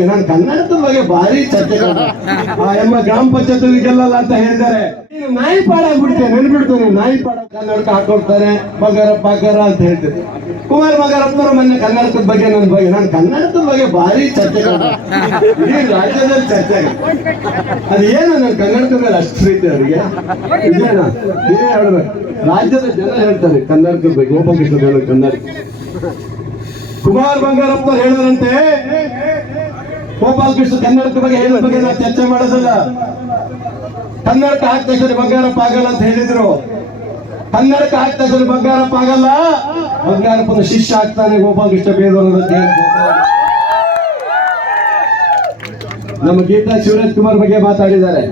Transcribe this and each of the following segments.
ನಾನು ಕನ್ನಡದ ಬಗ್ಗೆ ಭಾರಿ ಚರ್ಚೆ ಆ ಎಮ್ಮ ಗ್ರಾಮ ಪಂಚಾಯತ್ ಗೆಲ್ಲಲ್ಲ ಅಂತ ಹೇಳಿದ್ದಾರೆ. ನೀನು ನಾಯಿ ಪಾಡಾಗ್ಬಿಡ್ತೇನೆ ನೆನ್ಬಿಡ್ತು ನೀವು? ನಾಯಿ ಪಾಡ ಕನ್ನಡಕ್ಕೆ ಹಾಕೊಳ್ತಾರೆ ಬಗರ ಬಗರ ಅಂತ ಹೇಳ್ತಾರೆ. ಕುಮಾರ್ ಬಗಾರಪ್ಪನವರು ಮೊನ್ನೆ ಕನ್ನಡದ ಬಗ್ಗೆ ನನ್ನ ಬಗ್ಗೆ ನಾನು ಕನ್ನಡದ ಬಗ್ಗೆ ಭಾರಿ ಚರ್ಚೆ ಇಡೀ ರಾಜ್ಯದಲ್ಲಿ ಚರ್ಚೆ ಅದು ಏನು ನನ್ನ ಕನ್ನಡದ ಮೇಲೆ ಅಷ್ಟು ಪ್ರೀತಿ ಅವರಿಗೆ? ಇದೇನಾ? ಹೇಳ್ಬೇಕು. ರಾಜ್ಯದ ಜನ ಹೇಳ್ತಾರೆ ಕನ್ನಡದ ಬಗ್ಗೆ ಗೋಪಾಲಕೃಷ್ಣ ಕನ್ನಡ. ಕುಮಾರ್ ಬಂಗಾರಪ್ಪ ಹೇಳಿದ್ರಂತೆ ಗೋಪಾಲ್ ಕೃಷ್ಣ ಕನ್ನಡದ ಬಗ್ಗೆ ಹೇಳಿದ ಬಗ್ಗೆ ನಾವು ಚರ್ಚೆ ಮಾಡೋದಲ್ಲ. ಕನ್ನಡಕ್ಕೆ ಹಾಕಿದ ತಕ್ಷಣ ಬಂಗಾರಪ್ಪ ಆಗಲ್ಲ ಅಂತ ಹೇಳಿದ್ರು. ಕನ್ನಡಕ್ಕೆ ಹಾಕಿದ ತಕ್ಷಣ ಬಂಗಾರಪ್ಪ ಆಗಲ್ಲ. ಬಂಗಾರಪ್ಪನ ಶಿಷ್ಯ ಆಗ್ತಾನೆ ಗೋಪಾಲ್ ಕೃಷ್ಣ ಬೇದವರು ನಮ್ಮ ಗೀತಾ ಶಿವರಾಜ್ ಕುಮಾರ್ ಬಗ್ಗೆ ಮಾತಾಡಿದ್ದಾರೆ.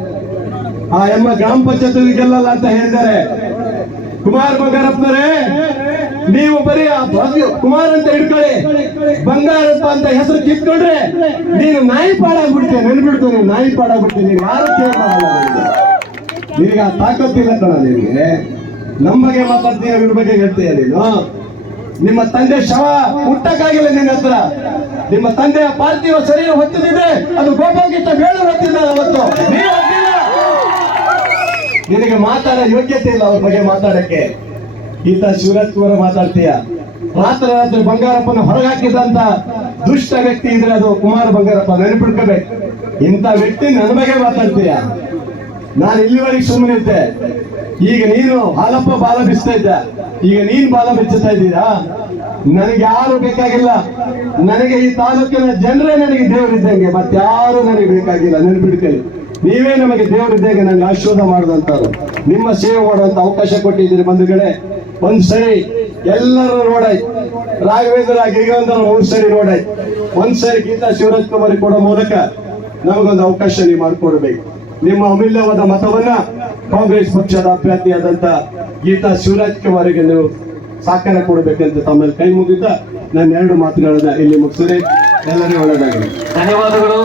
ಆ ಎಮ್ಮ ಗ್ರಾಮ ಪಂಚಾಯತ್ ಗೆಲ್ಲಲ್ಲ ಅಂತ ಹೇಳಿದ್ದಾರೆ. ಕುಮಾರ್ ಬಂಗಾರಪ್ಪನವರೇ ನೀವು ಬರೀ ಕುಮಾರ್ ಅಂತ ಹಿಡ್ಕೊಳ್ಳಿ. ಬಂಗಾರಪ್ಪ ಅಂತ ಹೆಸರು ಕಿತ್ಕೊಂಡ್ರೆ ನೀನು ನಾಯಿ ಪಾಡಾಗ್ಬಿಡ್ತೀಯ ನೆನ್ಬಿಡ್ತು ನೀನು ನಾಯಿ ಪಾಡಾಗ್ಬಿಡ್ತೀನಿ ಯಾರು ಕೇಳಲ್ಲ ನಿನಗೆ. ಆ ತಾಕತ್ತಿಲ್ಲ ಕಣ ನಿನಗೆ. ನಮ್ಮ ಬಗ್ಗೆ ಮಾತಾಡ್ತೀಯ ಇವ್ರ ಬಗ್ಗೆ ಹೇಳ್ತೀಯ ನೀನು? ನಿಮ್ಮ ತಂದೆ ಶವ ಹುಟ್ಟಕ್ಕಾಗಿಲ್ಲ ನಿನ್ನ ಹತ್ರ. ನಿಮ್ಮ ತಂದೆಯ ಪಾರ್ಥಿವ ಶರೀರ ಹೊತ್ತಿದ್ರೆ ಅದು ಗೋಪಾಲಗಿಂತ ಬೇಡ ಹೊತ್ತಿದ್ದ ಅವತ್ತು. ನಿನಗೆ ಮಾತಾಡೋ ಯೋಗ್ಯತೆ ಇಲ್ಲ ಅವ್ರ ಬಗ್ಗೆ ಮಾತಾಡಕ್ಕೆ. ಈತ ಶಿವರಾಜ್ ಕುಮಾರ್ ಮಾತಾಡ್ತೀಯ? ರಾತ್ರಿ ರಾತ್ರಿ ಬಂಗಾರಪ್ಪನ ಹೊರಗಾಕಿದಂತ ದುಷ್ಟ ವ್ಯಕ್ತಿ ಇದ್ರೆ ಅದು ಕುಮಾರ ಬಂಗಾರಪ್ಪ ನೆನಪಿಡ್ಕೋಬೇಕು ಇಂಥ ವ್ಯಕ್ತಿ ನನ್ನ ಬಗ್ಗೆ ಮಾತಾಡ್ತೀಯ? ನಾನು ಇಲ್ಲಿವರೆಗೆ ಸುಮ್ಮನೆ ಇದ್ದೆ. ಈಗ ನೀನು ಹಾಲಪ್ಪ ಬಾಲ ಬಿಸ್ತಾ ಇದ್ದ. ಈಗ ನೀನ್ ಬಾಲ ಬಿಚ್ಚುತ್ತಾ ಇದ್ದೀರಾ? ನನಗೆ ಯಾರು ಬೇಕಾಗಿಲ್ಲ. ನನಗೆ ಈ ತಾಲೂಕಿನ ಜನರೇ ನನಗೆ ದೇವರಿದ್ದಂಗೆ ಮತ್ತಾರು ನನಗೆ ಬೇಕಾಗಿಲ್ಲ. ನೆನ್ಪಿಡ್ತೇನೆ ನೀವೇ ನಮಗೆ ದೇವರಿದ್ದಂಗೆ ನನಗೆ ಆಶೀರ್ವಾದ ಮಾಡಿದಂತವ್ರು ನಿಮ್ಮ ಸೇವೆ ಮಾಡುವಂತ ಅವಕಾಶ ಕೊಟ್ಟಿದ್ದೀರಿ ಬಂಧುಗಳೇ. ಒಂದ್ ಸರಿ ಎಲ್ಲರೂ ನೋಡಾಯ್ತು ರಾಘವೇಂದ್ರ ಗಿರಿಗಂಧರ ಒಂದ್ ಸರಿ ನೋಡಾಯ್ತು ಒಂದ್ ಸರಿ ಗೀತಾ ಶಿವರಾಜ್ ಕುಮಾರ್ ಕೊಡೋ ಮೂಲಕ ನಮಗೊಂದು ಅವಕಾಶ ನೀವು ಮಾಡಿಕೊಡ್ಬೇಕು. ನಿಮ್ಮ ಅಮೂಲ್ಯವಾದ ಮತವನ್ನ ಕಾಂಗ್ರೆಸ್ ಪಕ್ಷದ ಅಭ್ಯರ್ಥಿಯಾದಂತ ಗೀತಾ ಶಿವರಾಜ್ ಕುಮಾರಿಗೆ ನೀವು ಸಾಕಾರ ಕೊಡಬೇಕಂತ ತಮ್ಮಲ್ಲಿ ಕೈ ಮುಗಿದ ನಾನು ಎರಡು ಮಾತುಗಳನ್ನ ಇಲ್ಲಿ ಮುಗಿಸಿದೆ ಎಲ್ಲರಿಗೂ ಒಳ್ಳೆಯದಾಗಲಿ ಧನ್ಯವಾದಗಳು.